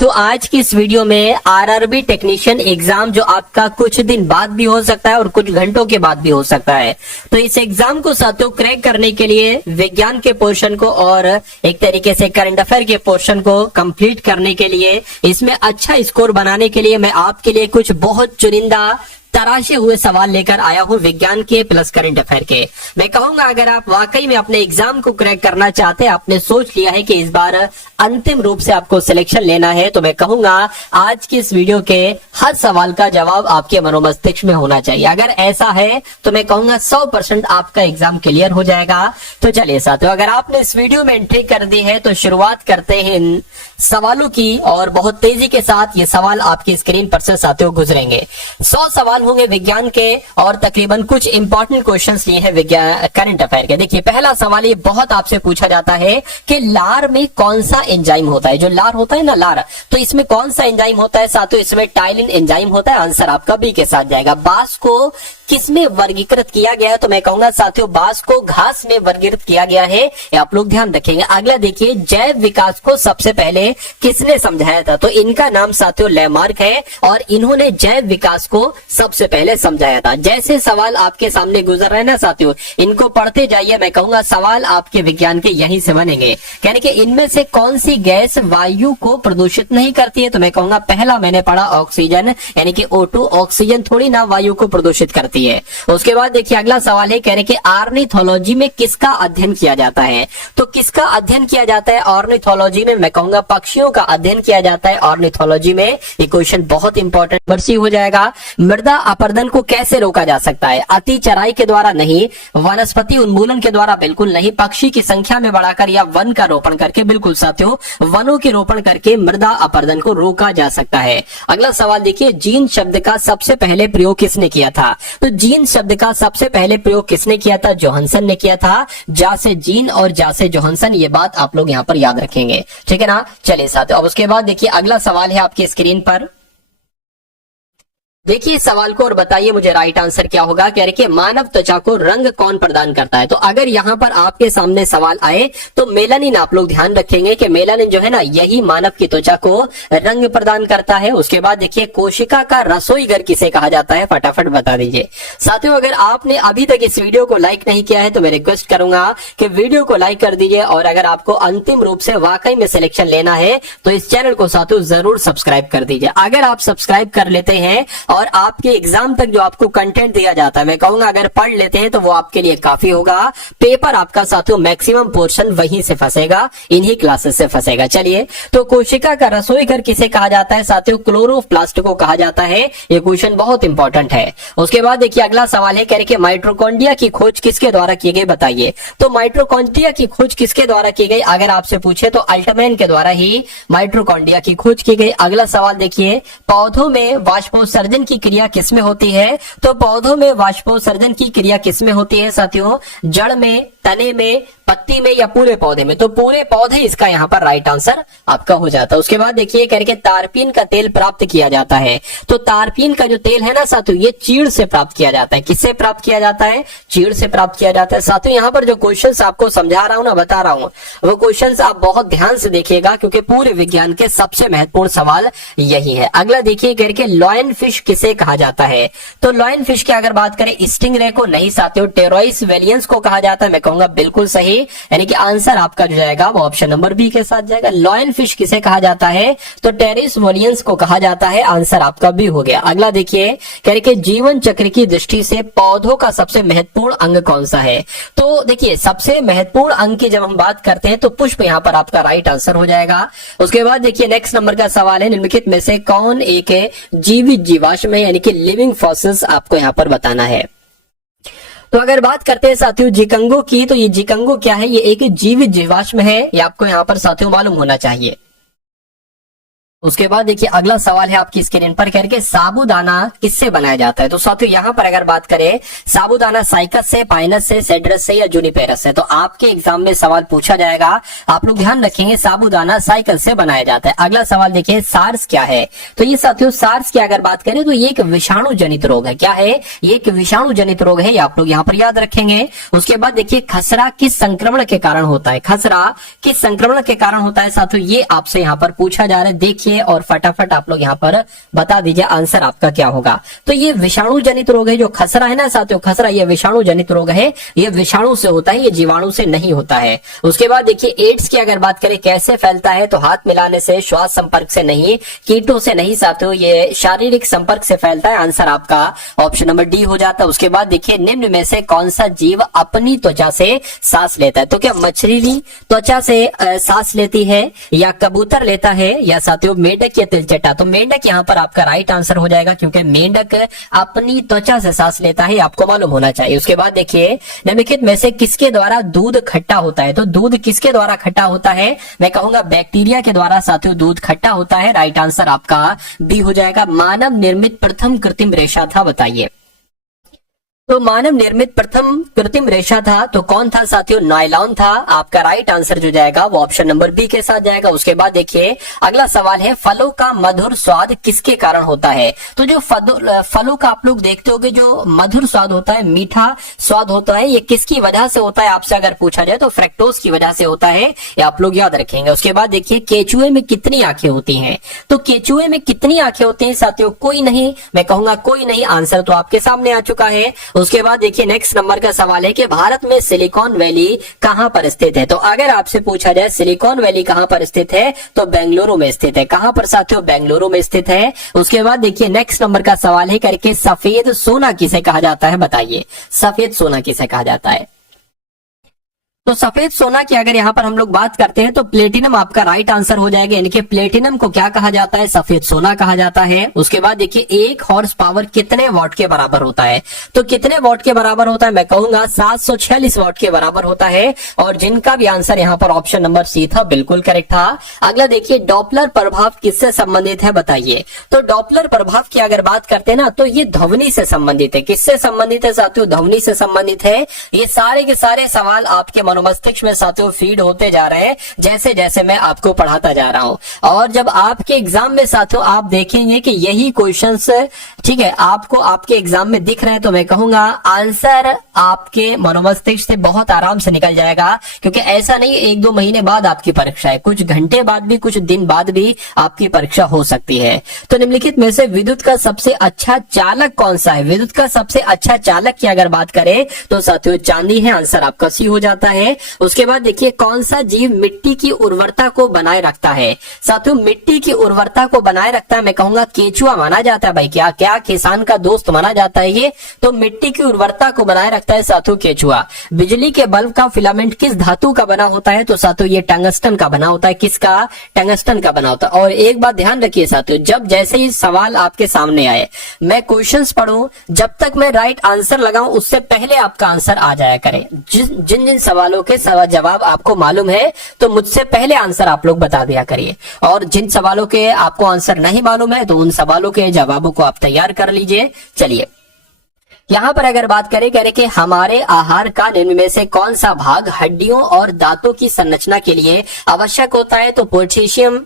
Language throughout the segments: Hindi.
तो आज की इस वीडियो में आरआरबी टेक्नीशियन एग्जाम जो आपका कुछ दिन बाद भी हो सकता है और कुछ घंटों के बाद भी हो सकता है, तो इस एग्जाम को साथियों क्रैक करने के लिए विज्ञान के पोर्शन को और एक तरीके से करंट अफेयर के पोर्शन को कंप्लीट करने के लिए, इसमें अच्छा स्कोर बनाने के लिए मैं आपके लिए कुछ बहुत चुनिंदा तराशे हुए सवाल लेकर आया हूं विज्ञान के प्लस करंट अफेयर के। मैं कहूंगा अगर आप वाकई में अपने एग्जाम को क्रैक करना चाहते हैं, आपने सोच लिया है कि इस बार अंतिम रूप से आपको सिलेक्शन लेना है, तो मैं कहूंगा आज की इस वीडियो के हर सवाल का जवाब आपके मनोमस्तिष्क में होना चाहिए। अगर ऐसा है तो मैं कहूंगा 100% आपका एग्जाम क्लियर हो जाएगा। तो चलिए साथियों, अगर आपने इस वीडियो में एंट्री कर दी है तो शुरुआत करते हैं इन सवालों की, और बहुत तेजी के साथ ये सवाल आपकी स्क्रीन पर से साथियों गुजरेंगे। 100 सवाल होंगे विज्ञान के और तकरीबन कुछ इंपॉर्टेंट क्वेश्चंस लिए हैं विज्ञान करंट अफेयर के। देखिए पहला सवाल ये बहुत आपसे पूछा जाता है कि लार में कौन सा एंजाइम होता है। जो लार होता है ना, लार, तो इसमें कौन सा एंजाइम होता है साथियों? इसमें टाइलिन एंजाइम होता है। आंसर आपका बी के साथ जाएगा। बांस को किसमें वर्गीकृत किया गया है? तो मैं कहूंगा साथियों बांस को घास में वर्गीकृत किया गया है, ये आप लोग ध्यान रखेंगे। अगला देखिए, जैव विकास को सबसे पहले किसने समझाया था? तो इनका नाम साथियों लेमार्क है और इन्होंने जैव विकास को सबसे पहले समझाया था। जैसे सवाल आपके सामने गुजर रहे हैं ना साथियों, इनको पढ़ते जाइए। मैं कहूंगा सवाल आपके विज्ञान के यहीं से बनेंगे। यानी कि इनमें से कौन सी गैस वायु को प्रदूषित नहीं करती है? तो मैं कहूंगा पहला मैंने पढ़ा ऑक्सीजन, यानी कि O2। ऑक्सीजन थोड़ी ना वायु को प्रदूषित करती है। उसके बाद देखिए अगला सवाल है, कह रहे कि ऑर्निथोलॉजी में किसका अध्ययन किया जाता है? तो किसका अध्ययन किया जाता है ऑर्निथोलॉजी में? मैं कहूंगा पक्षियों का अध्ययन किया जाता है ऑर्निथोलॉजी में। ये क्वेश्चन बहुत इंपॉर्टेंट बर्सी हो जाएगा। मृदा अपरदन को कैसे रोका जा सकता है? अति चराई के द्वारा नहीं, वनस्पति उन्मूलन के द्वारा बिल्कुल नहीं, पक्षी की संख्या में बढ़ाकर या वन का रोपण करके, बिल्कुल साथियों वनों के रोपण करके मृदा अपरदन को रोका जा सकता है। अगला सवाल देखिए, जीन शब्द का सबसे पहले प्रयोग किसने किया था? तो जीन शब्द का सबसे पहले प्रयोग किसने किया था? जोहानसन ने किया था। जा से जीन और जा से जोहानसन, ये बात आप लोग यहां पर याद रखेंगे, ठीक है ना। चलिए साथियों, अब उसके बाद देखिए अगला सवाल है आपकी स्क्रीन पर। देखिए इस सवाल को और बताइए मुझे राइट आंसर क्या होगा। कह रहे कि मानव त्वचा को रंग कौन प्रदान करता है? तो अगर यहाँ पर आपके सामने सवाल आए तो मेलानिन आप लोग ध्यान रखेंगे कि मेलानिन जो है ना, यही मानव की त्वचा को रंग प्रदान करता है। उसके बाद देखिए कोशिका का रसोई घर किसे कहा जाता है? फटाफट बता दीजिए साथियों। अगर आपने अभी तक इस वीडियो को लाइक नहीं किया है तो मैं रिक्वेस्ट करूंगा कि वीडियो को लाइक कर दीजिए, और अगर आपको अंतिम रूप से वाकई में सिलेक्शन लेना है तो इस चैनल को साथियों जरूर सब्सक्राइब कर दीजिए। अगर आप सब्सक्राइब कर लेते हैं और आपके एग्जाम तक जो आपको कंटेंट दिया जाता है, मैं कहूंगा अगर पढ़ लेते हैं तो वो आपके लिए काफी होगा। पेपर आपका साथियों मैक्सिमम पोर्शन वहीं से फंसेगा, इन्हीं क्लासेस से फंसेगा। चलिए, तो कोशिका का रसोई घर किसे कहा जाता है साथियों? क्लोरोप्लास्ट को कहा जाता है। ये क्वेश्चन बहुत इंपॉर्टेंट है। उसके बाद देखिए अगला सवाल है, कह रहे कि माइटोकॉन्ड्रिया की खोज किसके द्वारा की गई? बताइए। तो माइटोकॉन्ड्रिया की खोज किसके द्वारा की गई अगर आपसे पूछे तो अल्टमैन के द्वारा ही माइटोकॉन्ड्रिया की खोज की गई। अगला सवाल देखिए, पौधों में वाष्पोत्सर्जन की क्रिया किसमें होती है? तो पौधों में वाष्पोत्सर्जन की क्रिया किसमें होती है साथियों? जड़ में, तने में, पत्ती में या पूरे पौधे में? तो पूरे पौधे इसका यहाँ पर राइट आंसर आपका हो जाता है। उसके बाद देखिए करके तारपीन का तेल प्राप्त किया जाता है। तो तारपीन का जो तेल है ना साथियों, ये चीड़ से प्राप्त किया जाता है। किससे प्राप्त किया जाता है? चीड़ से प्राप्त किया जाता है। साथियों यहाँ पर जो क्वेश्चंस आपको समझा रहा हूं ना, बता रहा हूं, वो क्वेश्चंस आप बहुत ध्यान से देखिएगा क्योंकि पूरे विज्ञान के सबसे महत्वपूर्ण सवाल यही है। अगला देखिए करके लॉयन फिश किसे कहा जाता है? तो लॉयन फिश की अगर बात करें स्टिंगरे को नहीं साथियों, टेरोइस वेलियंस को कहा जाता है। मैं कहूंगा बिल्कुल सही, यानी कि आंसर आपका जो जाएगा वो ऑप्शन नंबर बी के साथ जाएगा। लॉयन फिश किसे कहा जाता है? तो टेरिस वोलियंस को कहा जाता है। आंसर आपका बी हो गया। अगला देखिए कह रहे कि जीवन चक्र की दृष्टि से पौधों का सबसे महत्वपूर्ण अंग कौन सा है? तो देखिए सबसे महत्वपूर्ण अंग की जब हम बात करते हैं तो पुष्प यहाँ पर आपका राइट आंसर हो जाएगा। उसके बाद देखिए नेक्स्ट नंबर का सवाल है, निम्नलिखित में से कौन एक है जीवित जीवाश्म है, यानी कि लिविंग फॉसिल्स आपको यहाँ पर बताना है। तो अगर बात करते हैं साथियों जिकंगो की, तो ये जिकंगो क्या है? ये एक जीवित जीवाश्म है, ये आपको यहाँ पर साथियों मालूम होना चाहिए। उसके बाद देखिए अगला सवाल है आपकी स्क्रीन पर, कह के साबूदाना किससे बनाया जाता है? तो साथियों यहाँ पर अगर बात करें साबूदाना साइकस से, पाइनस से, सेड्रस से या जूनिपेरस से, तो आपके एग्जाम में सवाल पूछा जाएगा। आप लोग ध्यान रखेंगे साबूदाना साइकस से बनाया जाता है। अगला सवाल देखिए सार्स क्या है? तो ये साथियों सार्स की अगर बात करें तो ये एक विषाणु जनित रोग है। क्या है? ये एक विषाणु जनित रोग है, ये आप लोग यहाँ पर याद रखेंगे। उसके बाद देखिए खसरा किस संक्रमण के कारण होता है? खसरा किस संक्रमण के कारण होता है साथियों? ये आपसे यहाँ पर पूछा जा रहा है। देखिए दीजिए और फटाफट आप लोग यहाँ पर बता दीजिए आंसर आपका क्या होगा। तो ये विषाणु जनित रोग है, जो खसरा है ना साथियों, खसरा ये विषाणु जनित रोग है, ये विषाणु से होता है, ये जीवाणु से नहीं होता है। उसके बाद देखिए एड्स की अगर बात करें कैसे फैलता है, तो हाथ मिलाने से, श्वास संपर्क से नहीं, कीटों से नहीं साथियों, ये शारीरिक संपर्क से फैलता है। आंसर आपका ऑप्शन नंबर डी हो जाता है। उसके बाद देखिए निम्न में से कौन सा जीव अपनी त्वचा से सांस लेता है, तो क्या मछली त्वचा से सांस लेती है, या कबूतर लेता है, या साथियों मेंढक या तिलचट्टा। तो मेंढक यहाँ पर आपका राइट आंसर हो जाएगा, क्योंकि मेंढक अपनी त्वचा से सांस लेता है, आपको मालूम होना चाहिए। उसके बाद देखिए निम्नलिखित में से किसके द्वारा दूध खट्टा होता है, तो दूध किसके द्वारा खट्टा होता है, मैं कहूंगा बैक्टीरिया के द्वारा साथियों दूध खट्टा होता है। राइट आंसर आपका बी हो जाएगा। मानव निर्मित प्रथम कृत्रिम रेशा था, बताइए। तो मानव निर्मित प्रथम कृत्रिम रेशा था तो कौन था साथियों, नायलॉन था। आपका राइट आंसर जो जाएगा वो ऑप्शन नंबर बी के साथ जाएगा। उसके बाद देखिए अगला सवाल है, फलों का मधुर स्वाद किसके कारण होता है। तो जो फलों का आप लोग देखते होंगे जो मधुर स्वाद होता है, मीठा स्वाद होता है, ये किसकी वजह से होता है आपसे अगर पूछा जाए तो फ्रैक्टोज की वजह से होता है, ये आप लोग याद रखेंगे। उसके बाद देखिए केचुए में कितनी आंखें होती हैं, तो केचुए में कितनी आंखें होती हैं साथियों, कोई नहीं, मैं कहूंगा कोई नहीं। आंसर तो आपके सामने आ चुका है। उसके बाद देखिए नेक्स्ट नंबर का सवाल है कि भारत में सिलिकॉन वैली कहां पर स्थित है। तो अगर आपसे पूछा जाए सिलिकॉन वैली कहां पर स्थित है, तो बेंगलुरु में स्थित है। कहां पर साथियों, बेंगलुरु में स्थित है। उसके बाद देखिए नेक्स्ट नंबर का सवाल है करके सफेद सोना किसे कहा जाता है, बताइए सफेद सोना किसे कहा जाता है। तो सफेद सोना की अगर यहाँ पर हम लोग बात करते हैं तो प्लेटिनम आपका राइट आंसर हो जाएगा, यानी कि प्लेटिनम को क्या कहा जाता है, सफेद सोना कहा जाता है। उसके बाद देखिए 1 हॉर्स पावर कितने वॉट के बराबर होता है, तो कितने वॉट के बराबर होता है, मैं कहूंगा 746 वॉट के बराबर होता है। और जिनका भी आंसर यहाँ पर ऑप्शन नंबर सी था बिल्कुल करेक्ट था। अगला देखिए डॉपलर प्रभाव किससे संबंधित है, बताइए। तो डॉपलर प्रभाव की अगर बात करते हैं ना तो ये ध्वनि से संबंधित है। किससे संबंधित है साथियों, ध्वनि से संबंधित है। ये सारे के सारे सवाल आपके मस्तिष्क में साथियों फीड होते जा रहे हैं जैसे जैसे मैं आपको पढ़ाता जा रहा हूं। और जब आपके एग्जाम में साथियों आप देखेंगे कि यही क्वेश्चंस, ठीक है, आपको आपके एग्जाम में दिख रहे हैं, तो मैं कहूंगा आंसर आपके मनोमस्तिष्क से बहुत आराम से निकल जाएगा। क्योंकि ऐसा नहीं 1-2 महीने बाद आपकी परीक्षा है, कुछ घंटे बाद भी, कुछ दिन बाद भी आपकी परीक्षा हो सकती है। तो निम्नलिखित में से विद्युत का सबसे अच्छा चालक कौन सा है, विद्युत का सबसे अच्छा चालक की अगर बात करें तो साथियों चांदी है। आंसर आपका सी हो जाता है। उसके बाद देखिए कौन सा जीव मिट्टी की उर्वरता को बनाए रखता है, साथियों मिट्टी की उर्वरता को बनाए रखता है, मैं कहूंगा केचुआ माना जाता है। भाई क्या क्या किसान का दोस्त माना जाता है ये, तो मिट्टी की उर्वरता को बनाए रखता है साथियों केचुआ। बिजली के बल्ब का फिलामेंट किस धातु का बना होता है, तो साथियों ये टंगस्टन का बना होता है। किसका, टंगस्टन का बना होता है। और एक बात ध्यान रखिए साथियों, जब जैसे ही सवाल आपके सामने आए, मैं क्वेश्चंस पढ़ूं, जब तक मैं राइट आंसर लगाऊं उससे पहले आपका आंसर आ जाया करे। जिन जिन सवालों के जवाब आपको मालूम है तो मुझसे पहले आंसर आप लोग बता दिया करिए, और जिन सवालों के आपको आंसर नहीं मालूम है तो उन सवालों के जवाबों को आप तैयार कर लीजिए। चलिए यहां पर अगर बात करें, कह रहे कि हमारे आहार का निम्न में से कौन सा भाग हड्डियों और दांतों की संरचना के लिए आवश्यक होता है, तो potassium,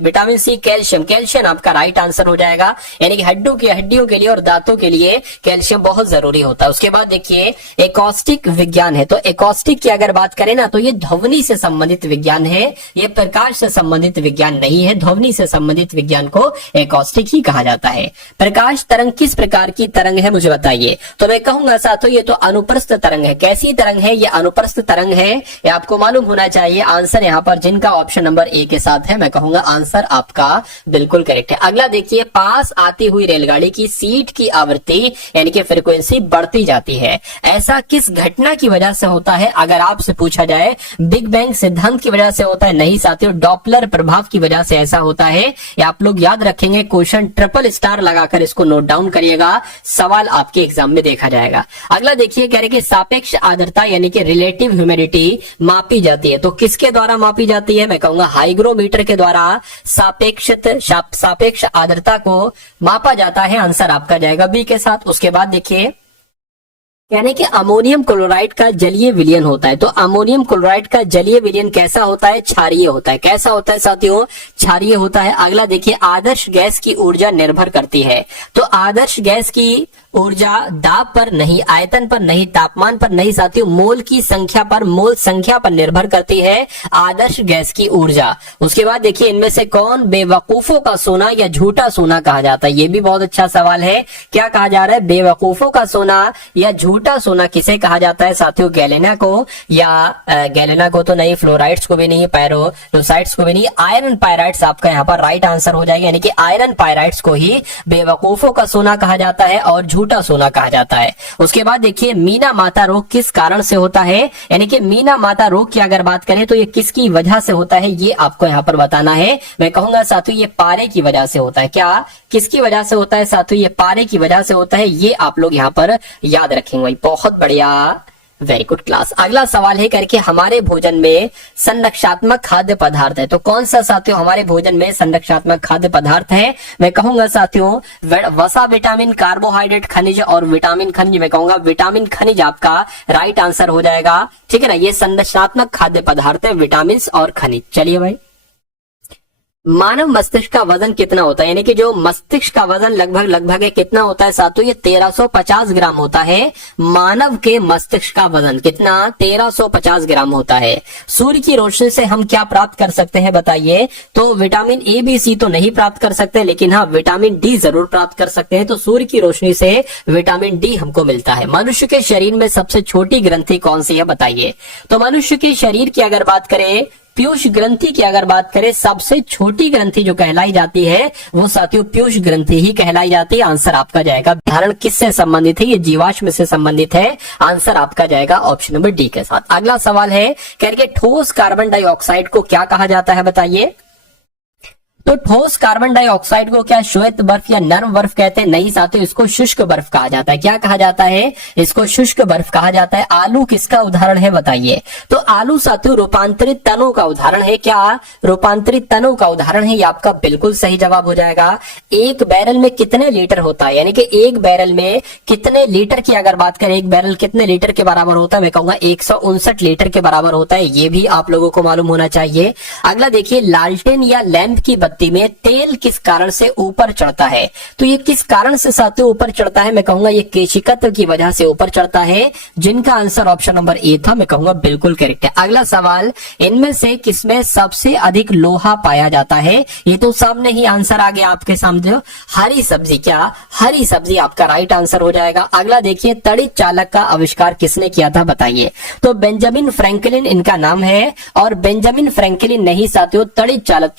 vitamin C, calcium. Calcium आपका राइट आंसर हो जाएगा, यानी कि हड्डियों के लिए और दांतों के लिए कैल्शियम बहुत जरूरी होता है। उसके बाद देखिए एकॉस्टिक विज्ञान है, तो एकॉस्टिक की अगर बात करें ना तो ये ध्वनि से संबंधित विज्ञान है, ये प्रकाश से संबंधित विज्ञान नहीं है। ध्वनि से संबंधित विज्ञान को एकॉस्टिक ही कहा जाता है। प्रकाश तरंग किस प्रकार की तरंग है, मुझे बताइए। तो मैं कहूंगा साथियों ये तो अनुप्रस्थ तरंग है। कैसी तरंग है, ये अनुप्रस्थ तरंग है, ये आपको मालूम होना चाहिए। आंसर यहाँ पर जिनका ऑप्शन नंबर ए के साथ है, मैं कहूंगा आंसर आपका बिल्कुल करेक्ट है। अगला देखिए पास आती हुई रेलगाड़ी की सीट की आवृत्ति यानी कि फ्रीक्वेंसी बढ़ती जाती है, ऐसा किस घटना की वजह से होता है। अगर आपसे पूछा जाए बिग बैंग सिद्धांत की वजह से होता है, नहीं साथियों डॉपलर प्रभाव की वजह से ऐसा होता है। ये आप लोग याद रखेंगे, क्वेश्चन ट्रिपल स्टार लगाकर इसको नोट डाउन करिएगा, सवाल आपके एग्जाम में देखा जाएगा। अगला देखिए कह रहे कि सापेक्ष आर्द्रता यानी कि रिलेटिव ह्यूमिडिटी मापी जाती है, तो किसके द्वारा मापी जाती है, मैं कहूंगा हाइग्रोमीटर के द्वारा सापेक्ष आर्द्रता को मापा जाता है। आंसर आपका जाएगा बी के साथ। उसके बाद देखिए यानी कि अमोनियम क्लोराइड का जलीय विलयन होता है, तो अमोनियम क्लोराइड का जलीय विलयन कैसा होता है, क्षारीय होता है। कैसा होता है साथियों, क्षारीय होता है। अगला देखिए आदर्श गैस की ऊर्जा निर्भर करती है, तो आदर्श गैस की ऊर्जा दाब पर नहीं, आयतन पर नहीं, तापमान पर नहीं साथियों, मोल की संख्या पर, मोल संख्या पर निर्भर करती है आदर्श गैस की ऊर्जा। उसके बाद देखिए इनमें से कौन बेवकूफों का सोना या झूठा सोना कहा जाता है? ये भी बहुत अच्छा सवाल है। क्या कहा जा रहा है? बेवकूफों का सोना या झूठा सोना किसे कहा जाता है साथियों? गैलेना को, या गैलेना को तो नहीं, फ्लोराइड्स को भी नहीं, पैरोसाइट्स को भी नहीं, आयरन पायराइड्स आपका यहाँ पर राइट आंसर हो जाएगा। यानी कि आयरन पायराइड्स को ही बेवकूफों का सोना कहा जाता है और झूठा सोना कहा जाता है। उसके बाद देखिए मीना माता रोग किस कारण से होता है? यानी कि मीना माता रोग की अगर बात करें तो ये किसकी वजह से होता है, ये आपको यहाँ पर बताना है। मैं कहूंगा साथियों ये पारे की वजह से होता है। क्या, किसकी वजह से होता है साथियों? ये पारे की वजह से होता है। ये आप लोग यहाँ पर याद रखेंगे भाई, बहुत बढ़िया, वेरी गुड क्लास। अगला सवाल है करके हमारे भोजन में संरक्षात्मक खाद्य पदार्थ है, तो कौन सा साथियों हमारे भोजन में संरक्षात्मक खाद्य पदार्थ है? मैं कहूंगा साथियों वसा, विटामिन, कार्बोहाइड्रेट, खनिज और विटामिन खनिज। मैं कहूंगा विटामिन खनिज आपका राइट आंसर हो जाएगा, ठीक है ना। ये संरचनात्मक खाद्य पदार्थ है, विटामिन और खनिज। चलिए भाई, मानव मस्तिष्क का वजन कितना होता है? यानी कि जो मस्तिष्क का वजन लगभग कितना होता है साथियों? ये 1350 ग्राम होता है। मानव के मस्तिष्क का वजन कितना? 1350 ग्राम होता है। सूर्य की रोशनी से हम क्या प्राप्त कर सकते हैं बताइए? तो विटामिन ए, बी, सी तो नहीं प्राप्त कर सकते, लेकिन हाँ विटामिन डी जरूर प्राप्त कर सकते हैं। तो सूर्य की रोशनी से विटामिन डी हमको मिलता है। मनुष्य के शरीर में सबसे छोटी ग्रंथि कौन सी है बताइए? तो मनुष्य के शरीर की अगर बात करें, पीयूष ग्रंथि की अगर बात करें, सबसे छोटी ग्रंथि जो कहलाई जाती है वो साथियों पीयूष ग्रंथि ही कहलाई जाती है। आंसर आपका जाएगा, धारण किससे संबंधित है? ये जीवाश्म से संबंधित है। आंसर आपका जाएगा ऑप्शन नंबर डी के साथ। अगला सवाल है कह ठोस कार्बन डाइऑक्साइड को क्या कहा जाता है बताइए? तो ठोस कार्बन डाइऑक्साइड को क्या श्वेत बर्फ या नर्म बर्फ कहते हैं? नहीं साथियों, इसको शुष्क बर्फ कहा जाता है। क्या कहा जाता है? इसको शुष्क बर्फ कहा जाता है। आलू किसका उदाहरण है बताइए? तो आलू साथियों रूपांतरित तनों का उदाहरण है। क्या रूपांतरित तनों का उदाहरण है? ये आपका बिल्कुल सही जवाब हो जाएगा। एक बैरल में कितने लीटर होता है? यानी कि एक बैरल में कितने लीटर की अगर बात करें, एक बैरल कितने लीटर के बराबर होता है? मैं कहूंगा 159 लीटर के बराबर होता है। ये भी आप लोगों को मालूम होना चाहिए। अगला देखिए, लालटेन या लैंप की बत्ती में तेल किस कारण से ऊपर चढ़ता है? तो ये किस कारण से साथियों ऊपर चढ़ता है? मैं कहूंगा ये केशिकत्व की वजह से ऊपर चढ़ता है, जिनका आंसर ऑप्शन नंबर ए था। मैं कहूंगा बिल्कुल करेक्ट है। अगला सवाल, इनमें से किसमें सबसे अधिक लोहा पाया जाता है? ये तो सामने ही आंसर आ गया आपके सामने, हरी सब्जी। क्या, हरी सब्जी आपका राइट आंसर हो जाएगा। अगला देखिए, तड़ित चालक का आविष्कार किसने किया था बताइए? तो बेंजामिन फ्रैंकलिन इनका नाम है, और बेंजामिन फ्रैंकलिन नहीं साथियों, तड़ित चालक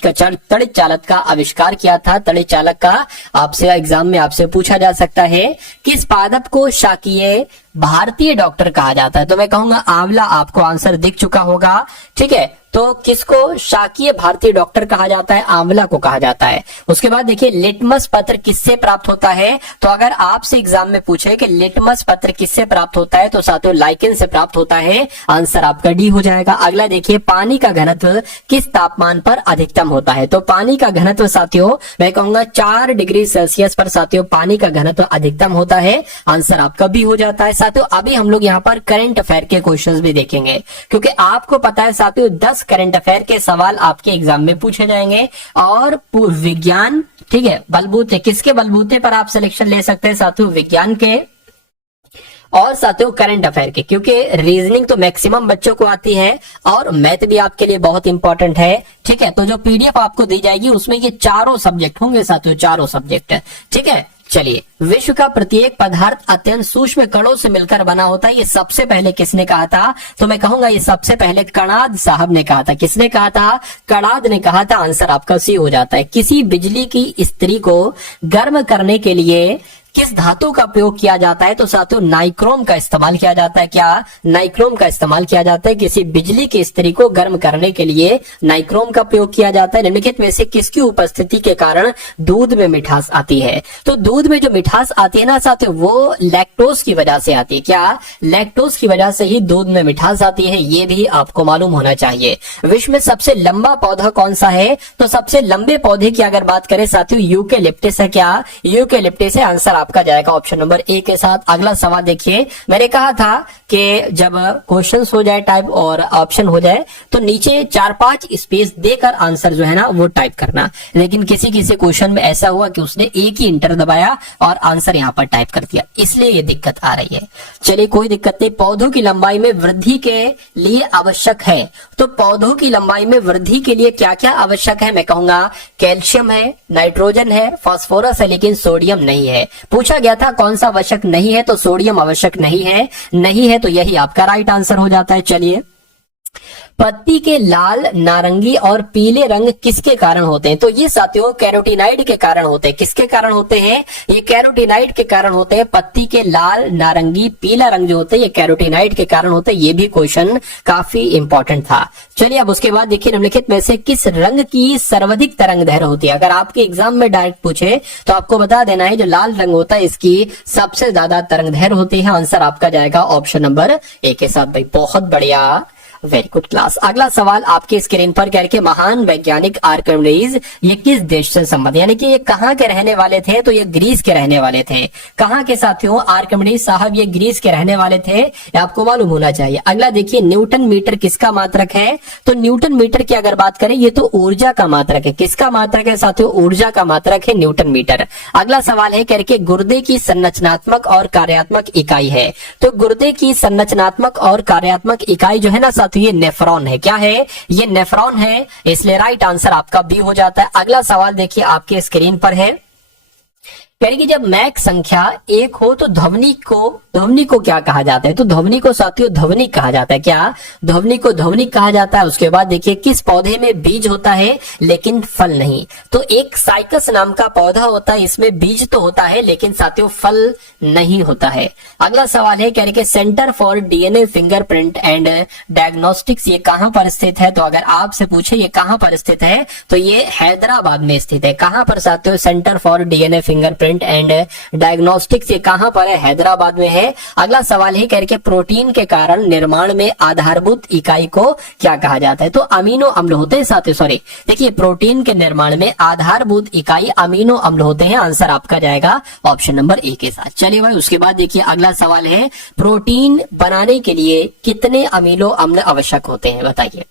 का आविष्कार किया था। तड़ित चालक का आपसे एग्जाम में आपसे पूछा जा सकता है। किस पादप को शाकीय भारतीय डॉक्टर कहा जाता है? तो मैं कहूंगा आंवला, आपको आंसर दिख चुका होगा, ठीक है। तो किसको शाकीय भारतीय डॉक्टर कहा जाता है? आंवला को कहा जाता है। उसके बाद देखिए, लिटमस पत्र किससे प्राप्त होता है? तो अगर आपसे एग्जाम में पूछे कि लिटमस पत्र किससे प्राप्त होता है, तो साथियों लाइकेन से प्राप्त होता है। आंसर आपका डी हो जाएगा। अगला देखिए, पानी का घनत्व किस तापमान पर अधिकतम होता है? तो पानी का घनत्व साथियों मैं कहूंगा 4 डिग्री सेल्सियस पर साथियों पानी का घनत्व अधिकतम होता है। आंसर आपका बी हो जाता है। साथियों अभी हम लोग यहाँ पर करंट अफेयर के क्वेश्चंस भी देखेंगे, क्योंकि आपको पता है साथियों 10 करंट अफेयर के सवाल आपके एग्जाम में पूछे जाएंगे। और विज्ञान, ठीक है, बलबूते, किसके बलबूते पर आप सिलेक्शन ले सकते हैं साथियों? विज्ञान के और साथियों करंट अफेयर के, क्योंकि रीजनिंग तो मैक्सिमम बच्चों को आती है और मैथ भी आपके लिए बहुत इंपॉर्टेंट है, ठीक है। तो जो पीडीएफ आपको दी जाएगी उसमें ये चारों सब्जेक्ट होंगे साथियों, चारों सब्जेक्ट, ठीक है। चलिए, विश्व का प्रत्येक पदार्थ अत्यंत सूक्ष्म कणों से मिलकर बना होता है, ये सबसे पहले किसने कहा था? तो मैं कहूंगा ये सबसे पहले कणाद साहब ने कहा था। किसने कहा था? कणाद ने कहा था। आंसर आपका सी हो जाता है। किसी बिजली की इस्त्री को गर्म करने के लिए किस धातु का प्रयोग किया जाता है? तो साथियों नाइक्रोम का इस्तेमाल किया जाता है। क्या, नाइक्रोम का इस्तेमाल किया जाता है? किसी बिजली की इस्त्री को गर्म करने के लिए नाइक्रोम का प्रयोग किया जाता है। निम्नलिखित में से किसकी उपस्थिति के कारण दूध में मिठास आती है? तो दूध में जो मिठास आती है ना साथियों, वो लैक्टोज की वजह से आती है। क्या, लैक्टोज की वजह से ही दूध में मिठास आती है। ये भी आपको मालूम होना चाहिए। विश्व में सबसे लंबा पौधा कौन सा है? तो सबसे लंबे पौधे की अगर बात करें साथियों यूकेलिप्टस है। क्या, यूकेलिप्टस है। आंसर आपका जाएगा ऑप्शन नंबर ए के साथ। अगला सवाल देखिए, मैंने कहा था कि जब क्वेश्चंस हो जाए टाइप और ऑप्शन हो जाए तो नीचे 4-5 स्पेस देकर आंसर जो है ना वो टाइप करना, लेकिन किसी किसी क्वेश्चन में ऐसा हुआ कि उसने एक ही इंटर दबाया और आंसर यहाँ पर टाइप कर दिया, इसलिए ये दिक्कत आ रही है। चलिए कोई दिक्कत नहीं। पौधों की लंबाई में वृद्धि के लिए आवश्यक है, तो पौधों की लंबाई में वृद्धि के लिए क्या क्या आवश्यक है? मैं कहूंगा कैल्शियम है, नाइट्रोजन है, फास्फोरस है, लेकिन सोडियम नहीं है। पूछा गया था कौन सा आवश्यक नहीं है, तो सोडियम आवश्यक नहीं है तो यही आपका राइट आंसर हो जाता है। चलिए, पत्ती के लाल, नारंगी और पीले रंग किसके कारण होते हैं? तो ये साथियों कैरोटीनाइड के कारण होते हैं। किसके कारण होते हैं? ये कैरोटीनाइड के कारण होते हैं। पत्ती के लाल, नारंगी, पीला रंग जो होते हैं ये कैरोटीनाइड के कारण होते हैं। ये भी क्वेश्चन काफी इंपॉर्टेंट था। चलिए अब उसके बाद देखिए, निम्नलिखित में से किस रंग की सर्वाधिक तरंग दैर्घ्य होती है? अगर आपके एग्जाम में डायरेक्ट पूछे तो आपको बता देना है जो लाल रंग होता है इसकी सबसे ज्यादा तरंग दैर्घ्य होती है। आंसर आपका जाएगा ऑप्शन नंबर ए के साथ। भाई बहुत बढ़िया, वेरी गुड क्लास। अगला सवाल आपके स्क्रीन पर क्या है, महान वैज्ञानिक आर्किमिडीज ये किस देश से संबंधित, यानी कि ये कहाँ के रहने वाले थे? तो ये ग्रीस के रहने वाले थे। कहाँ के साथियों? आर्किमिडीज साहब ये ग्रीस के रहने वाले थे, ये आपको मालूम होना चाहिए। अगला देखिए, न्यूटन मीटर किसका मात्रक है? तो न्यूटन मीटर की अगर बात करें ये तो ऊर्जा का मात्रक है। किसका मात्रक है साथियों? ऊर्जा का मात्रक है न्यूटन मीटर। अगला सवाल है क्या, गुर्दे की संरचनात्मक और कार्यात्मक इकाई है? तो गुर्दे की संरचनात्मक और कार्यात्मक इकाई जो है ना तो ये नेफ्रॉन है। क्या है? ये नेफ्रॉन है, इसलिए राइट आंसर आपका बी हो जाता है। अगला सवाल देखिए आपके स्क्रीन पर है, कह कि जब मैक संख्या 1 हो तो ध्वनि को क्या कहा जाता है? तो ध्वनि को साथियों ध्वनि कहा जाता है। क्या? ध्वनि को ध्वनि कहा जाता है। उसके बाद देखिए, किस पौधे में बीज होता है लेकिन फल नहीं? तो एक साइकस नाम का पौधा होता है, इसमें बीज तो होता है लेकिन साथियों फल नहीं होता है। अगला सवाल है कह रहे कि centre for DNA fingerprint and diagnostics ये कहां पर स्थित है? तो अगर आपसे पूछे ये कहां पर स्थित है तो ये हैदराबाद में स्थित है। कहां पर साथियों? Centre for DNA fingerprint and diagnostics ये कहां पर है? हैदराबाद में है। अगला सवाल है कह के प्रोटीन के कारण निर्माण में आधारभूत इकाई को क्या कहा जाता है? तो अमीनो अम्ल होते हैं साथियों, सॉरी देखिए, प्रोटीन के निर्माण में आधारभूत इकाई अमीनो अम्ल होते हैं। आंसर आपका जाएगा ऑप्शन नंबर ए के साथ। चलिए भाई उसके बाद देखिए अगला सवाल है, प्रोटीन बनाने के लिए कितने अमीनो अम्ल आवश्यक होते हैं? बताइए।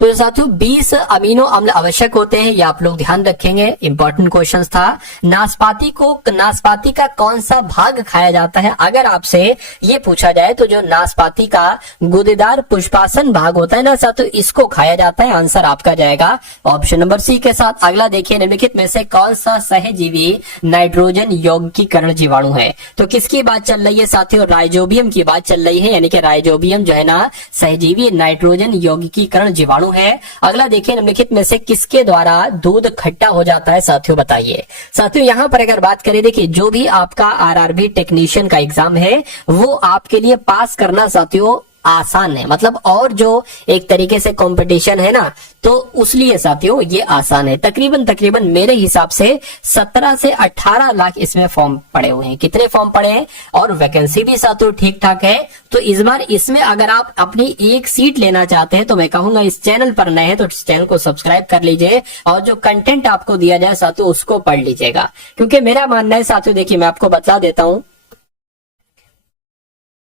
तो साथियों 20 अमीनो अम्ल आवश्यक होते हैं, ये आप लोग ध्यान रखेंगे, इंपॉर्टेंट क्वेश्चंस था। नाशपाती का कौन सा भाग खाया जाता है? अगर आपसे ये पूछा जाए तो जो नाशपाती का गुदेदार पुष्पासन भाग होता है ना साथियों, इसको खाया जाता है। आंसर आपका जाएगा ऑप्शन नंबर सी के साथ। अगला देखिए, निम्नलिखित में से कौन सा सहजीवी नाइट्रोजन यौगिकीकरण जीवाणु है? तो किसकी बात चल रही है साथियों? राइजोबियम की बात चल रही है, यानी कि राइजोबियम जो है ना सहजीवी नाइट्रोजन यौगिकीकरण जीवाणु है। अगला देखिए, निम्नलिखित में से किसके द्वारा दूध खट्टा हो जाता है साथियों? बताइए। साथियों यहां पर अगर बात करें, देखिए जो भी आपका आरआरबी टेक्नीशियन का एग्जाम है वो आपके लिए पास करना साथियों आसान है, मतलब और जो एक तरीके से कंपटीशन है ना तो उस लिए साथियों ये आसान है। तकरीबन मेरे हिसाब से 17 से 18 लाख इसमें फॉर्म पड़े हुए हैं। कितने फॉर्म पड़े हैं? और वैकेंसी भी साथियों ठीक ठाक है। तो इस बार इसमें अगर आप अपनी एक सीट लेना चाहते हैं तो मैं कहूंगा इस चैनल पर नए हैं तो इस चैनल को सब्सक्राइब कर लीजिए और जो कंटेंट आपको दिया जाए साथियों उसको पढ़ लीजिएगा, क्योंकि मेरा मानना है साथियों, देखिए मैं आपको बता देता हूं,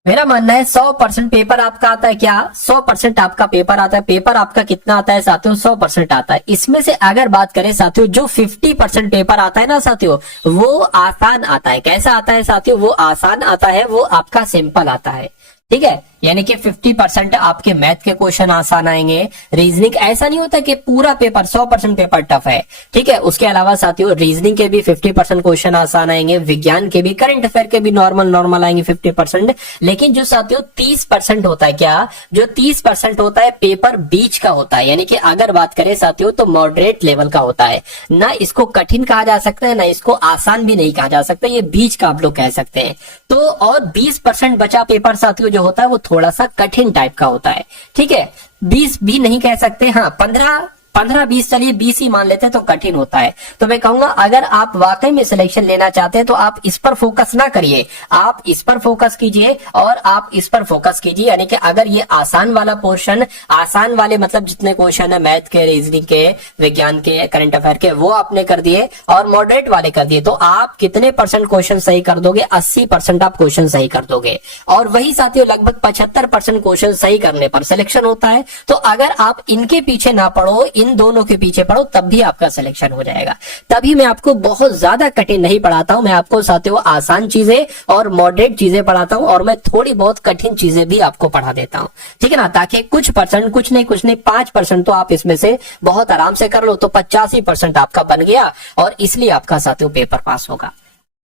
मेरा मानना है 100% पेपर आपका आता है। क्या 100% आपका पेपर आता है? पेपर आपका कितना आता है साथियों? 100% आता है। इसमें से अगर बात करें साथियों, जो 50% पेपर आता है ना साथियों वो आसान आता है। कैसा आता है साथियों? वो आसान आता है, वो आपका सिंपल आता है। ठीक है, यानी कि 50% आपके मैथ के क्वेश्चन आसान आएंगे। रीजनिंग ऐसा नहीं होता कि पूरा पेपर 100% पेपर टफ है। ठीक है, उसके अलावा साथियों रीजनिंग के भी 50% क्वेश्चन आसान आएंगे, विज्ञान के भी, करंट अफेयर के भी नॉर्मल आएंगे 50%। लेकिन जो साथियों 30% होता है, क्या जो 30% होता है पेपर बीच का होता है, यानी कि अगर बात करें साथियों तो मॉडरेट लेवल का होता है। ना इसको कठिन कहा जा सकता है, ना इसको आसान भी नहीं कहा जा सकता, ये बीच का आप लोग कह सकते हैं। तो और 20% बचा पेपर साथियों जो होता है वो थोड़ा सा कठिन टाइप का होता है। ठीक है, 20 भी नहीं कह सकते, हाँ 15 15-20 चलिए 20 ही मान लेते हैं तो कठिन होता है। तो मैं कहूंगा अगर आप वाकई में सिलेक्शन लेना चाहते हैं तो आप इस पर फोकस ना करिए, आप इस पर फोकस कीजिए और आप इस पर फोकस कीजिए। यानी कि अगर ये आसान वाला पोर्शन, आसान वाले मतलब जितने क्वेश्चन है मैथ के, रीजनिंग के, विज्ञान के, करंट अफेयर के, वो आपने कर दिए और मॉडरेट वाले कर दिए तो आप कितने परसेंट क्वेश्चन सही कर दोगे? 80% आप क्वेश्चन सही कर दोगे। और वही साथियों लगभग 75% क्वेश्चन सही करने पर सिलेक्शन होता है। तो अगर आप इनके पीछे ना पढ़ो, इन दोनों के पीछे पढ़ो, तब भी आपका सिलेक्शन हो जाएगा। तभी मैं आपको बहुत ज्यादा कठिन नहीं पढ़ाता हूं, मैं आपको साथियों आसान चीजें और मॉडरेट चीजें पढ़ाता हूं और मैं थोड़ी बहुत कठिन चीजें भी आपको पढ़ा देता हूं, ठीक है ना, ताकि कुछ परसेंट, कुछ नहीं 5% तो आप इसमें से बहुत आराम से कर लो तो 85% आपका बन गया और इसलिए आपका साथियों पेपर पास होगा,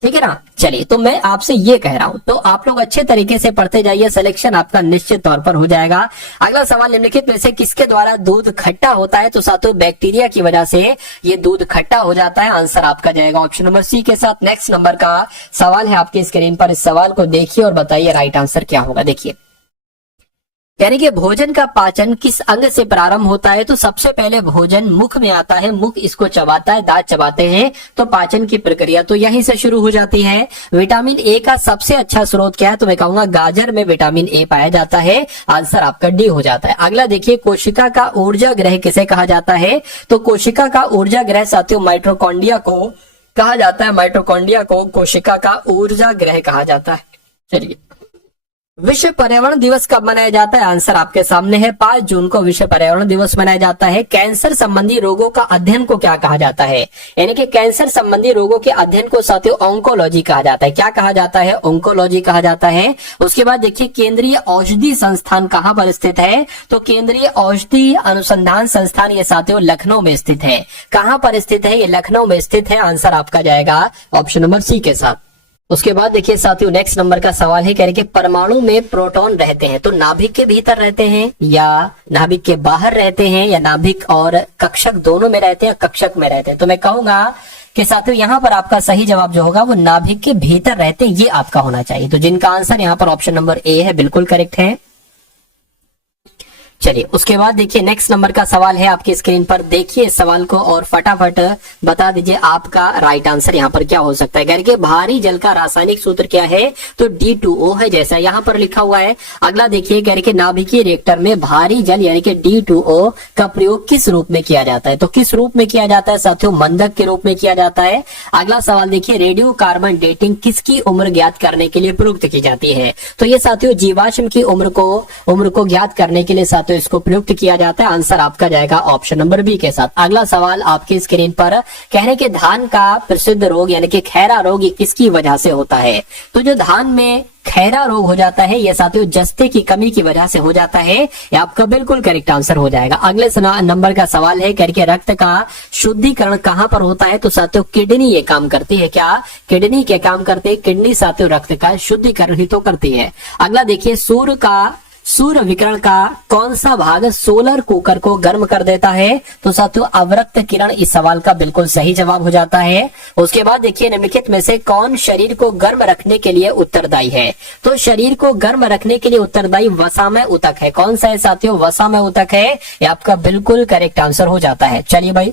ठीक है ना। चलिए, तो मैं आपसे ये कह रहा हूं तो आप लोग अच्छे तरीके से पढ़ते जाइए, सिलेक्शन आपका निश्चित तौर पर हो जाएगा। अगला सवाल, निम्नलिखित में से किसके द्वारा दूध खट्टा होता है? तो साथियों बैक्टीरिया की वजह से ये दूध खट्टा हो जाता है। आंसर आपका जाएगा ऑप्शन नंबर सी के साथ। नेक्स्ट नंबर का सवाल है आपकी स्क्रीन पर, इस सवाल को देखिए और बताइए राइट आंसर क्या होगा। देखिए, यानी कि भोजन का पाचन किस अंग से प्रारंभ होता है? तो सबसे पहले भोजन मुख में आता है, मुख इसको चबाता है, दांत चबाते हैं, तो पाचन की प्रक्रिया तो यहीं से शुरू हो जाती है। विटामिन ए का सबसे अच्छा स्रोत क्या है? तो मैं कहूंगा गाजर में विटामिन ए पाया जाता है। आंसर आपका डी हो जाता है। अगला देखिए, कोशिका का ऊर्जा ग्रह किसे कहा जाता है? तो कोशिका का ऊर्जा ग्रह साथियों माइटोकॉन्ड्रिया को कहा जाता है। माइटोकॉन्ड्रिया को कोशिका का ऊर्जा ग्रह कहा जाता है। चलिए, विश्व पर्यावरण दिवस कब मनाया जाता है? आंसर आपके सामने है, 5 जून को विश्व पर्यावरण दिवस मनाया जाता है। कैंसर संबंधी रोगों का अध्ययन को क्या कहा जाता है? यानी कि कैंसर संबंधी रोगों के अध्ययन को साथियों ऑन्कोलॉजी कहा जाता है। क्या कहा जाता है? ऑन्कोलॉजी कहा जाता है। उसके बाद देखिए, केंद्रीय औषधि संस्थान कहां पर स्थित है? तो केंद्रीय औषधि अनुसंधान संस्थान ये साथियों लखनऊ में स्थित है। कहां पर स्थित है? ये लखनऊ में स्थित है। आंसर आपका जाएगा ऑप्शन नंबर सी के साथ। उसके बाद देखिए साथियों, नेक्स्ट नंबर का सवाल है, कह रहे कि परमाणु में प्रोटॉन रहते हैं तो नाभिक के भीतर रहते हैं या नाभिक के बाहर रहते हैं या नाभिक और कक्षक दोनों में रहते हैं, कक्षक में रहते हैं? तो मैं कहूंगा कि साथियों यहाँ पर आपका सही जवाब जो होगा वो नाभिक के भीतर रहते हैं, ये आपका होना चाहिए। तो जिनका आंसर यहाँ पर ऑप्शन नंबर ए है बिल्कुल करेक्ट है। चलिए, उसके बाद देखिए नेक्स्ट नंबर का सवाल है आपकी स्क्रीन पर, देखिए इस सवाल को और फटाफट बता दीजिए आपका राइट आंसर यहाँ पर क्या हो सकता है। करके भारी जल का रासायनिक सूत्र क्या है? तो D2O है, जैसा यहाँ पर लिखा हुआ है। अगला देखिए, कह रहे कि नाभिकीय रिएक्टर में भारी जल यानी कि D2O का प्रयोग किस रूप में किया जाता है? तो किस रूप में किया जाता है साथियों? मंदक के रूप में किया जाता है। अगला सवाल देखिए, रेडियो कार्बन डेटिंग किसकी उम्र ज्ञात करने के लिए प्रयुक्त की जाती है? तो ये साथियों जीवाश्म की उम्र को ज्ञात करने के लिए साथियों इसको प्रयुक्त किया जाता है। आंसर आपका जाएगा ऑप्शन नंबर बी के साथ। अगला सवाल आपकी स्क्रीन पर, कह रहे कि धान का प्रसिद्ध रोग यानी कि खैरा रोग ये किसकी वजह से होता है? तो जो धान में खैरा रोग हो जाता है ये साथियों जस्ते की कमी की वजह से हो जाता है। ये आपका बिल्कुल करेक्ट आंसर हो जाएगा। अगले नंबर का सवाल है, करके रक्त का शुद्धिकरण कहां पर होता है? तो साथियों किडनी ये काम करती है। क्या किडनी क्या काम करती है? किडनी साथियों रक्त का शुद्धिकरण ही तो करती है। अगला देखिए, सूर्य विकिरण का कौन सा भाग सोलर कुकर को गर्म कर देता है? तो साथियों अवरक्त किरण इस सवाल का बिल्कुल सही जवाब हो जाता है। उसके बाद देखिए, निम्नलिखित में से कौन शरीर को गर्म रखने के लिए उत्तरदायी है? तो शरीर को गर्म रखने के लिए उत्तरदायी वसामय ऊतक है। कौन सा है साथियों? वसामय ऊतक है। ये आपका बिल्कुल करेक्ट आंसर हो जाता है। चलिए भाई,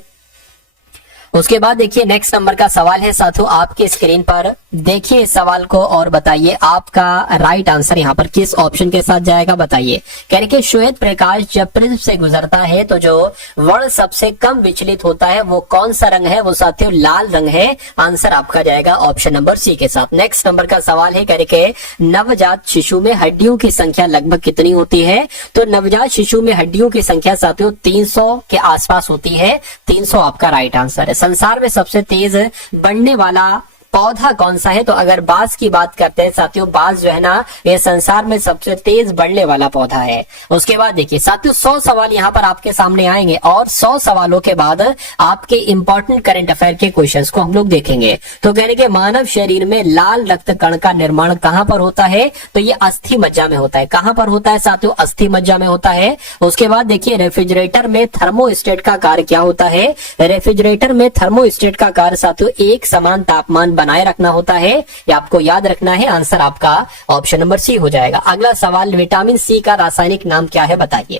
उसके बाद देखिए नेक्स्ट नंबर का सवाल है साथियों आपके स्क्रीन पर, देखिए इस सवाल को और बताइए आपका राइट आंसर यहाँ पर किस ऑप्शन के साथ जाएगा बताइए। कह रहे कि श्वेत प्रकाश जब प्रिज्म से गुजरता है तो जो वर्ण सबसे कम विचलित होता है वो कौन सा रंग है? वो साथियों लाल रंग है। आंसर आपका जाएगा ऑप्शन नंबर सी के साथ। नेक्स्ट नंबर का सवाल है, कह रहे कि नवजात शिशु में हड्डियों की संख्या लगभग कितनी होती है? तो नवजात शिशु में हड्डियों की संख्या साथियों 300 के आसपास होती है। 300 आपका राइट आंसर है। संसार में सबसे तेज बढ़ने वाला पौधा कौन सा है? तो अगर बांस की बात करते हैं साथियों, बांस जो है ना ये संसार में सबसे तेज बढ़ने वाला पौधा है। उसके बाद देखिए साथियों 100 सवाल यहाँ पर आपके सामने आएंगे और 100 सवालों के बाद आपके इंपॉर्टेंट करंट अफेयर के क्वेश्चंस को हम लोग देखेंगे। तो कहने के मानव शरीर में लाल रक्त कण का निर्माण कहाँ पर होता है? तो ये अस्थि मज्जा में होता है। कहाँ पर होता है साथियों? अस्थि मज्जा में होता है। उसके बाद देखिए रेफ्रिजरेटर में थर्मोस्टेट का कार्य क्या होता है? रेफ्रिजरेटर में थर्मोस्टेट का कार्य साथियों एक समान तापमान बनाए रखना होता है। ये आपको याद रखना है। आंसर आपका ऑप्शन नंबर सी हो जाएगा। अगला सवाल, विटामिन सी का रासायनिक नाम क्या है बताइए।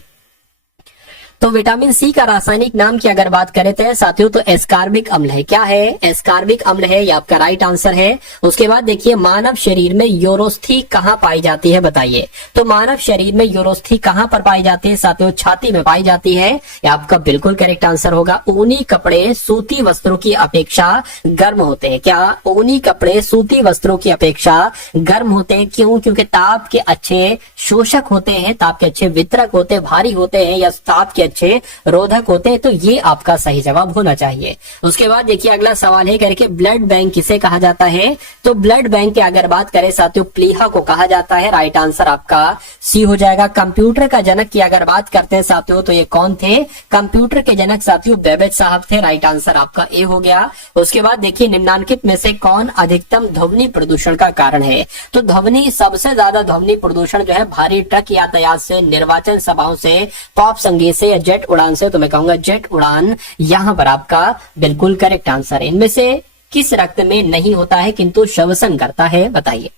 तो विटामिन सी का रासायनिक नाम की अगर बात करें तो साथियों तो एस्कार्बिक अम्ल है। क्या है? एस्कार्बिक अम्ल है, ये आपका राइट आंसर है। उसके बाद देखिए मानव शरीर में यूरोस्थी कहाँ पाई जाती है बताइए। तो मानव शरीर में यूरोस्थी कहाँ पर पाई जाती है साथियों? छाती में पाई जाती है। ये आपका बिल्कुल करेक्ट आंसर होगा। ऊनी कपड़े सूती वस्त्रों की अपेक्षा गर्म होते हैं। क्या? ऊनी कपड़े सूती वस्त्रों की अपेक्षा गर्म होते हैं। क्यों? क्योंकि ताप के अच्छे शोषक होते हैं, ताप के अच्छे वितरक होते हैं, भारी होते हैं, या ताप के अच्छे रोधक होते हैं। तो ये आपका सही जवाब होना चाहिए। उसके बाद देखिए अगला सवाल है करके ब्लड बैंक किसे कहा जाता है? तो ब्लड बैंक की अगर बात करें साथियों प्लीहा को कहा जाता है। राइट आंसर आपका सी हो जाएगा। कंप्यूटर का जनक की अगर बात करते हैं साथियों तो ये कौन थे? कंप्यूटर के जनक साथियों बेबेज साहब थे। राइट आंसर आपका ए हो गया। उसके बाद देखिए निम्नलिखित में से कौन अधिकतम ध्वनि प्रदूषण का कारण है? तो ध्वनि, सबसे ज्यादा ध्वनि प्रदूषण जो है भारी ट्रक यातायात से, निर्वाचन सभाओं से, पॉप संगीत से या जेट उड़ान से। तो मैं कहूंगा जेट उड़ान यहां पर आपका बिल्कुल करेक्ट आंसर है। इनमें से किस रक्त में नहीं होता है किंतु श्वसन करता है बताइए।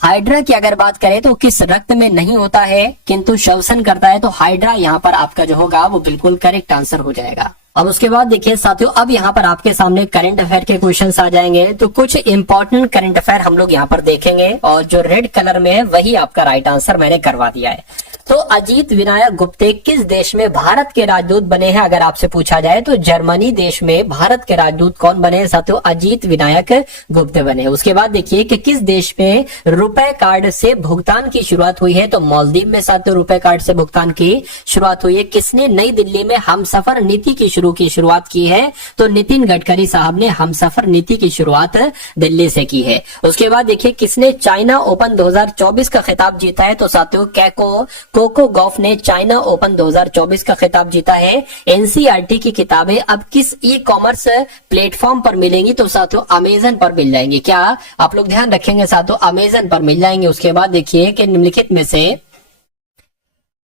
हाइड्रा की अगर बात करें तो किस रक्त में नहीं होता है किंतु श्वसन करता है? तो हाइड्रा यहां पर आपका जो होगा वो बिल्कुल करेक्ट आंसर हो जाएगा। अब उसके बाद देखिए साथियों अब यहाँ पर आपके सामने करंट अफेयर के क्वेश्चंस आ जाएंगे। तो कुछ इंपॉर्टेंट करंट अफेयर हम लोग यहाँ पर देखेंगे और जो रेड कलर में है वही आपका राइट आंसर मैंने करवा दिया है। तो अजीत विनायक गुप्ते किस देश में भारत के राजदूत बने हैं? अगर आपसे पूछा जाए तो जर्मनी देश में भारत के राजदूत कौन बने हैं साथियों? अजीत विनायक गुप्ते बने। उसके बाद देखिए कि किस देश में रुपए कार्ड से भुगतान की शुरुआत हुई है? तो मालदीव में साथियों रुपए कार्ड से भुगतान की शुरुआत हुई है। किसने नई दिल्ली में हमसफर नीति की शुरुआत की है? तो नितिन गडकरी साहब ने हमसफर नीति की शुरुआत दिल्ली से की है। उसके बाद देखिए किसने चाइना ओपन 2024 का खिताब जीता है? तो साथियों कोको गॉफ ने चाइना ओपन 2024 का खिताब जीता है। एनसीईआरटी की किताबें अब किस ई कॉमर्स प्लेटफॉर्म पर मिलेंगी? तो साथियों अमेजन पर मिल जाएंगी। क्या आप लोग ध्यान रखेंगे साथियों? अमेजन पर मिल जाएंगे। उसके बाद देखिए कि निम्नलिखित में से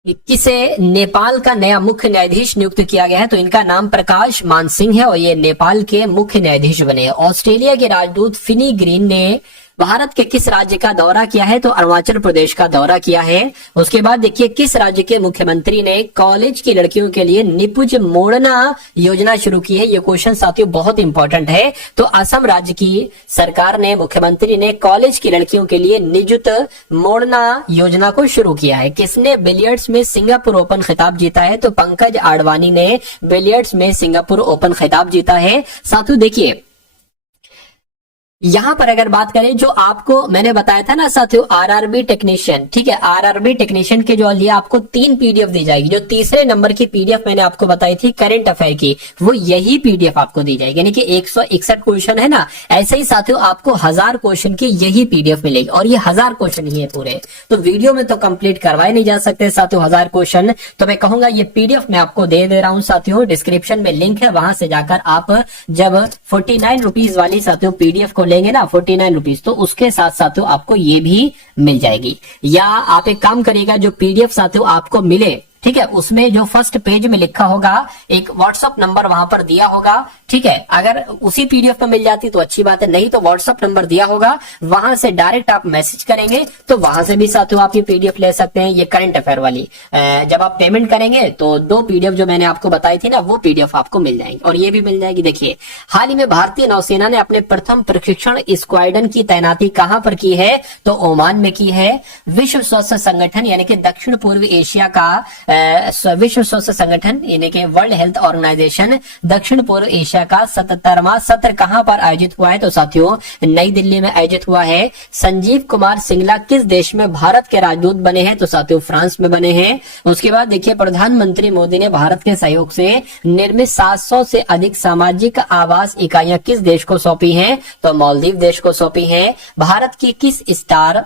किसे नेपाल का नया मुख्य न्यायाधीश नियुक्त किया गया है? तो इनका नाम प्रकाश मान सिंह है और ये नेपाल के मुख्य न्यायाधीश बने हैं। ऑस्ट्रेलिया के राजदूत फिनी ग्रीन ने भारत के किस राज्य का दौरा किया है? तो अरुणाचल प्रदेश का दौरा किया है। उसके बाद देखिए किस राज्य के मुख्यमंत्री ने कॉलेज की लड़कियों के लिए निपुज मोड़ना योजना शुरू की है? ये क्वेश्चन साथियों बहुत इंपॉर्टेंट है। तो असम राज्य की सरकार ने, मुख्यमंत्री ने कॉलेज की लड़कियों के लिए निजुत मोड़ना योजना को शुरू किया है। किसने बिलियर्ड्स में सिंगापुर ओपन खिताब जीता है? तो पंकज आडवाणी ने बिलियर्ड्स में सिंगापुर ओपन खिताब जीता है। साथियों देखिए यहां पर अगर बात करें जो आपको मैंने बताया था ना साथियों आरआरबी टेक्नीशियन, ठीक है, आरआरबी टेक्नीशियन के जो लिए आपको 3 पीडीएफ दी जाएगी। जो तीसरे नंबर की पीडीएफ मैंने आपको बताई थी करंट अफेयर की, वो यही पीडीएफ आपको दी जाएगी। यानी कि 161 क्वेश्चन है ना, ऐसे ही साथियों आपको 1000 क्वेश्चन की यही पीडीएफ मिलेगी और ये 1000 क्वेश्चन ही है पूरे। तो वीडियो में तो कंप्लीट करवाए नहीं जा सकते साथियों 1000 क्वेश्चन। तो मैं कहूंगा ये पीडीएफ मैं आपको दे रहा हूं साथियों, डिस्क्रिप्शन में लिंक है, वहां से जाकर आप जब 49 रुपीज वाली साथियों पीडीएफ को लेंगे ना 49 रुपीज, तो उसके साथ साथियों आपको ये भी मिल जाएगी। या आप एक काम करिएगा, जो पीडीएफ साथियों आपको मिले, ठीक है, उसमें जो फर्स्ट पेज में लिखा होगा एक व्हाट्सएप नंबर वहां पर दिया होगा, ठीक है। अगर उसी पीडीएफ में मिल जाती तो अच्छी बात है, नहीं तो व्हाट्सएप नंबर दिया होगा, वहां से डायरेक्ट आप मैसेज करेंगे तो वहां से भी साथियों आप ये पीडीएफ ले सकते हैं। ये करंट अफेयर वाली जब आप पेमेंट करेंगे तो 2 पीडीएफ जो मैंने आपको बताई थी ना, वो पीडीएफ आपको मिल जाएंगी और ये भी मिल जाएगी। देखिए हाल ही में भारतीय नौसेना ने अपने प्रथम प्रशिक्षण स्क्वाड्रन की तैनाती कहां पर की है? तो ओमान में की है। विश्व स्वास्थ्य संगठन यानी कि दक्षिण पूर्व एशिया का विश्व स्वास्थ्य संगठन यानी कि वर्ल्ड हेल्थ ऑर्गेनाइजेशन दक्षिण पूर्व एशिया का 77वां सत्र कहां पर आयोजित हुआ है? तो साथियों नई दिल्ली में आयोजित हुआ है। संजीव कुमार सिंगला किस देश में भारत के राजदूत बने हैं? तो साथियों फ्रांस में बने हैं। उसके बाद देखिए प्रधानमंत्री मोदी ने भारत के सहयोग से निर्मित 700 से अधिक सामाजिक आवास इकाइयां किस देश को सौंपी हैं? तो मालदीव देश को सौंपी हैं। भारत की किस स्टार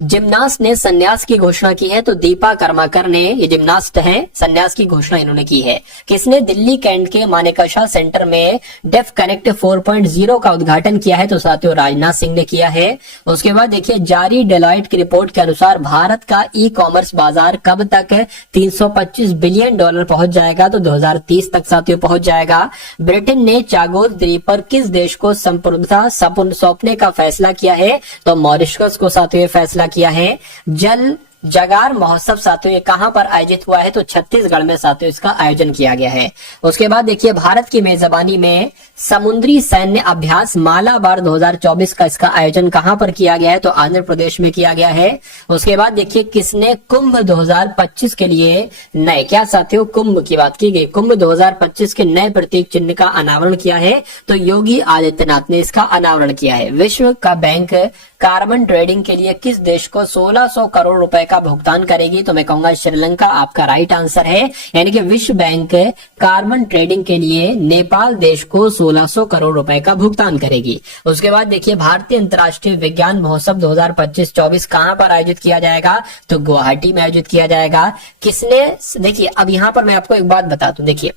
जिम्नास्ट ने संन्यास की घोषणा की है? तो दीपा कर्माकर ने, ये जिम्नास्ट है, संन्यास की घोषणा इन्होंने की है। किसने दिल्ली कैंट के मानेकशा सेंटर में डेफ कनेक्ट 4.0 का उद्घाटन किया है? तो साथियों राजनाथ सिंह ने किया है। उसके बाद देखिए जारी डेलॉइट की रिपोर्ट के अनुसार भारत का ई कॉमर्स बाजार कब तक $325 बिलियन पहुंच जाएगा? तो 2030 तक साथियों पहुंच जाएगा। ब्रिटेन ने चागोर द्वीप पर किस देश को संप्रभुता सौंपने का फैसला किया है? तो मॉरिशस को साथियों फैसला किया है। जल जगार महोत्सव साथियों ये कहां पर आयोजित हुआ है? तो छत्तीसगढ़ में साथियों इसका आयोजन किया गया है। उसके बाद देखिए भारत की मेजबानी में समुद्री सैन्य अभ्यास मालाबार 2024 का इसका आयोजन कहां पर किया गया है? तो आंध्र प्रदेश में किया गया है। उसके बाद देखिए किसने कुंभ 2025 के लिए नए, क्या साथियों कुंभ की बात की गई, कुंभ 2025 के नए प्रतीक चिन्ह का अनावरण किया है? तो योगी आदित्यनाथ ने इसका अनावरण किया है। विश्व का बैंक कार्बन ट्रेडिंग के लिए किस देश को 1600 करोड़ रुपए का भुगतान करेगी? तो मैं कहूंगा श्रीलंका आपका राइट आंसर है। यानी कि विश्व बैंक कार्बन ट्रेडिंग के लिए नेपाल देश को 1600 करोड़ रुपए का भुगतान करेगी। उसके बाद देखिए भारतीय अंतर्राष्ट्रीय विज्ञान महोत्सव 2025-24 कहां पर आयोजित किया जाएगा? तो गुवाहाटी में आयोजित किया जाएगा। किसने, देखिए अब यहां पर मैं आपको एक बात बता दूं, देखिए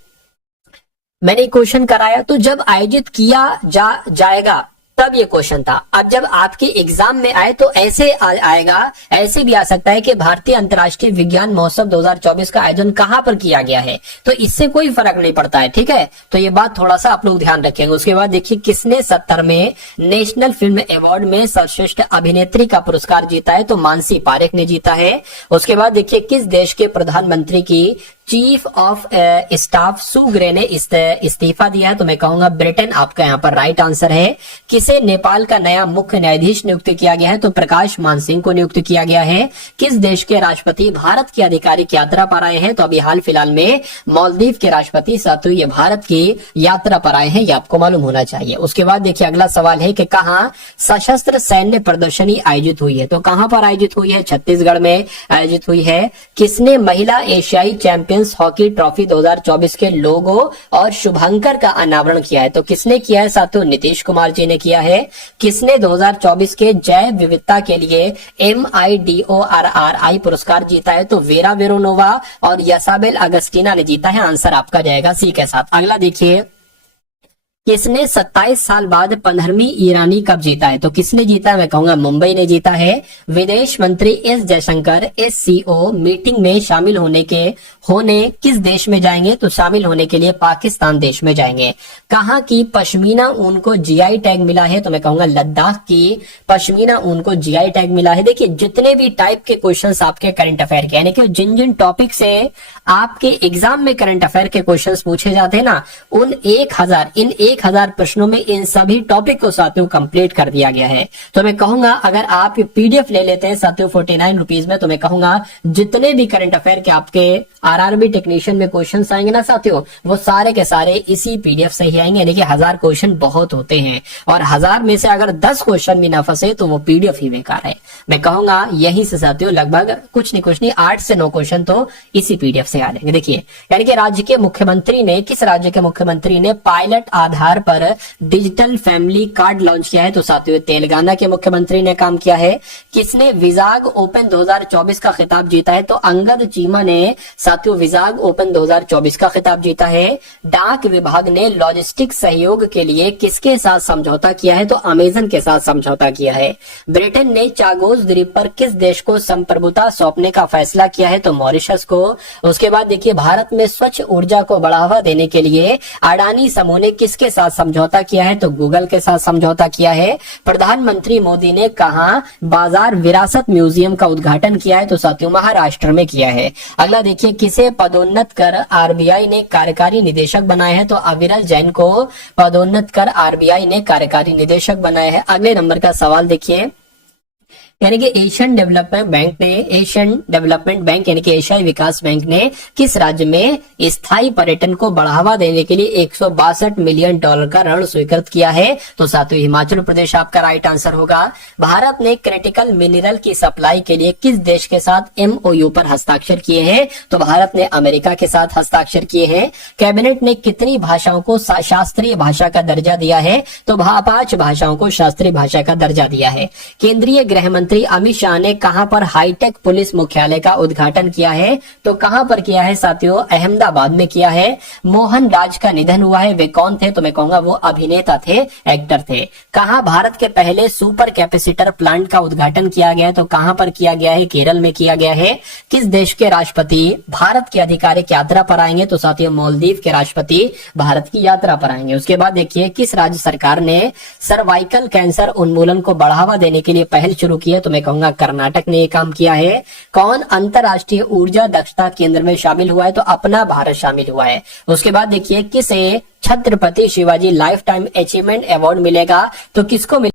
मैंने क्वेश्चन कराया तो जब आयोजित किया जाएगा तब ये क्वेश्चन था। अब जब आपके एग्जाम में आए तो ऐसे आएगा, ऐसे भी आ सकता है कि भारतीय अंतर्राष्ट्रीय विज्ञान महोत्सव 2024 का आयोजन कहां पर किया गया है, तो इससे कोई फर्क नहीं पड़ता है, ठीक है। तो ये बात थोड़ा सा आप लोग ध्यान रखेंगे। उसके बाद देखिए किसने 70वें नेशनल फिल्म अवार्ड में सर्वश्रेष्ठ अभिनेत्री का पुरस्कार जीता है? तो मानसी पारेख ने जीता है। उसके बाद देखिए किस देश के प्रधानमंत्री की chief of staff Sue Gray ने इस्तीफा दिया है? तो मैं कहूंगा ब्रिटेन आपका यहाँ पर राइट आंसर है। किसे नेपाल का नया मुख्य न्यायाधीश नियुक्त किया गया है? तो प्रकाश मान सिंह को नियुक्त किया गया है। किस देश के राष्ट्रपति भारत की आधिकारिक यात्रा पर आए हैं? तो अभी हाल फिलहाल में मालदीव के राष्ट्रपति साथियों ये भारत की यात्रा पर आए हैं, ये आपको मालूम होना चाहिए। उसके बाद देखिए अगला सवाल है कि कहाँ सशस्त्र सैन्य प्रदर्शनी आयोजित हुई है? तो कहां पर आयोजित हुई है? छत्तीसगढ़ में आयोजित हुई है। किसने महिला एशियाई चैंपियन हॉकी ट्रॉफी 2024 के लोगो और शुभंकर का अनावरण किया है? तो किसने किया है साथियों? नीतीश कुमार जी ने किया है। किसने 2024 के जैव विविधता के लिए MIDORRI पुरस्कार जीता है? तो वेरा वेरोनोवा और यसाबेल अगस्टीना ने जीता है। आंसर आपका जाएगा सी के साथ। अगला देखिए किसने 27 साल बाद 15वीं ईरानी कप जीता है? तो किसने जीता है? मैं कहूंगा मुंबई ने जीता है। विदेश मंत्री एस जयशंकर SCO मीटिंग में शामिल होने किस देश में जाएंगे? तो शामिल होने के लिए पाकिस्तान देश में जाएंगे। कहाँ की पश्मीना ऊन को GI टैग मिला है? तो मैं कहूंगा लद्दाख की पश्मीना ऊन को GI टैग मिला है। देखिए जितने भी टाइप के क्वेश्चंस आपके करंट अफेयर के, यानी कि जिन जिन टॉपिक से आपके एग्जाम में करंट अफेयर के क्वेश्चंस पूछे जाते हैं ना, इन 1000 प्रश्नों में इन सभी टॉपिक को साथियों कंप्लीट कर दिया गया है। तो मैं कहूंगा अगर आप PDF ले लेते हैं साथियों 49 रुपीज में, तो मैं कहूंगा जितने भी करंट अफेयर के आपके RRB टेक्नीशियन में क्वेश्चन आएंगे ना साथियों, वो सारे के सारे इसी PDF से ही आएंगे। यानी कि 1000 क्वेश्चन बहुत होते हैं और 1000 में से अगर 10 क्वेश्चन भी ना फंसे तो वो PDF ही बेकार है। मैं कहूंगा यही से साथियों लगभग कुछ नहीं 8 से 9 क्वेश्चन तो इसी PDF से आ जाएंगे। देखिए यानी कि राज्य के मुख्यमंत्री ने, किस राज्य के मुख्यमंत्री ने पायलट आधार पर डिजिटल फैमिली कार्ड लॉन्च किया है? तो साथियों तेलंगाना के मुख्यमंत्री ने काम किया है। किसने विजाग ओपन 2024 का खिताब जीता है? तो अंगद चीमा ने साथियों विजाग ओपन 2024 का खिताब जीता है। डाक विभाग ने लॉजिस्टिक सहयोग के लिए किसके साथ समझौता किया है? तो अमेजन के साथ समझौता किया है। ब्रिटेन ने चागोस द्वीप पर किस देश को संप्रभुता सौंपने का फैसला किया है? तो मॉरिशस को। उसके बाद देखिए भारत में स्वच्छ ऊर्जा को बढ़ावा देने के लिए अडानी समूह ने किसके साथ समझौता किया है? तो गूगल के साथ समझौता किया है। प्रधानमंत्री मोदी ने कहा बाजार विरासत म्यूजियम का उद्घाटन किया है? तो साथियों महाराष्ट्र में किया है। अगला देखिए किसे पदोन्नत कर RBI ने कार्यकारी निदेशक बनाया है? तो अविरल जैन को पदोन्नत कर RBI ने कार्यकारी निदेशक बनाया है। अगले नंबर का सवाल देखिए, यानी कि एशियन डेवलपमेंट बैंक यानी कि एशियाई विकास बैंक ने किस राज्य में स्थायी पर्यटन को बढ़ावा देने के लिए 162 मिलियन डॉलर का ऋण स्वीकृत किया है? तो साथियों हिमाचल प्रदेश आपका राइट आंसर होगा। भारत ने क्रिटिकल मिनरल की सप्लाई के लिए किस देश के साथ MOU पर हस्ताक्षर किए हैं? तो भारत ने अमेरिका के साथ हस्ताक्षर किए हैं। कैबिनेट ने कितनी भाषाओं को शास्त्रीय भाषा का दर्जा दिया है? तो 5 भाषाओं को शास्त्रीय भाषा का दर्जा दिया है। केंद्रीय गृह मंत्री अमित शाह ने कहां पर हाईटेक पुलिस मुख्यालय का उद्घाटन किया है? तो कहां पर किया है साथियों? अहमदाबाद में किया है। मोहन राज का निधन हुआ है, वे कौन थे? तो मैं कहूंगा वो अभिनेता थे, एक्टर थे। कहां भारत के पहले सुपर कैपेसिटर प्लांट का उद्घाटन किया गया है? तो कहां पर किया गया है? केरल में किया गया है। किस देश के राष्ट्रपति भारत की आधिकारिक यात्रा पर आएंगे? तो साथियों मालदीव के राष्ट्रपति भारत की यात्रा पर आएंगे। उसके बाद देखिए किस राज्य सरकार ने सर्वाइकल कैंसर उन्मूलन को बढ़ावा देने के लिए पहल शुरू की है? है तो मैं कहूंगा कर्नाटक ने ये काम किया है। कौन अंतरराष्ट्रीय ऊर्जा दक्षता केंद्र में शामिल हुआ है, तो अपना भारत शामिल हुआ है। उसके बाद देखिए किसे Chhatrapati Shivaji life time achievement award मिलेगा, तो किसको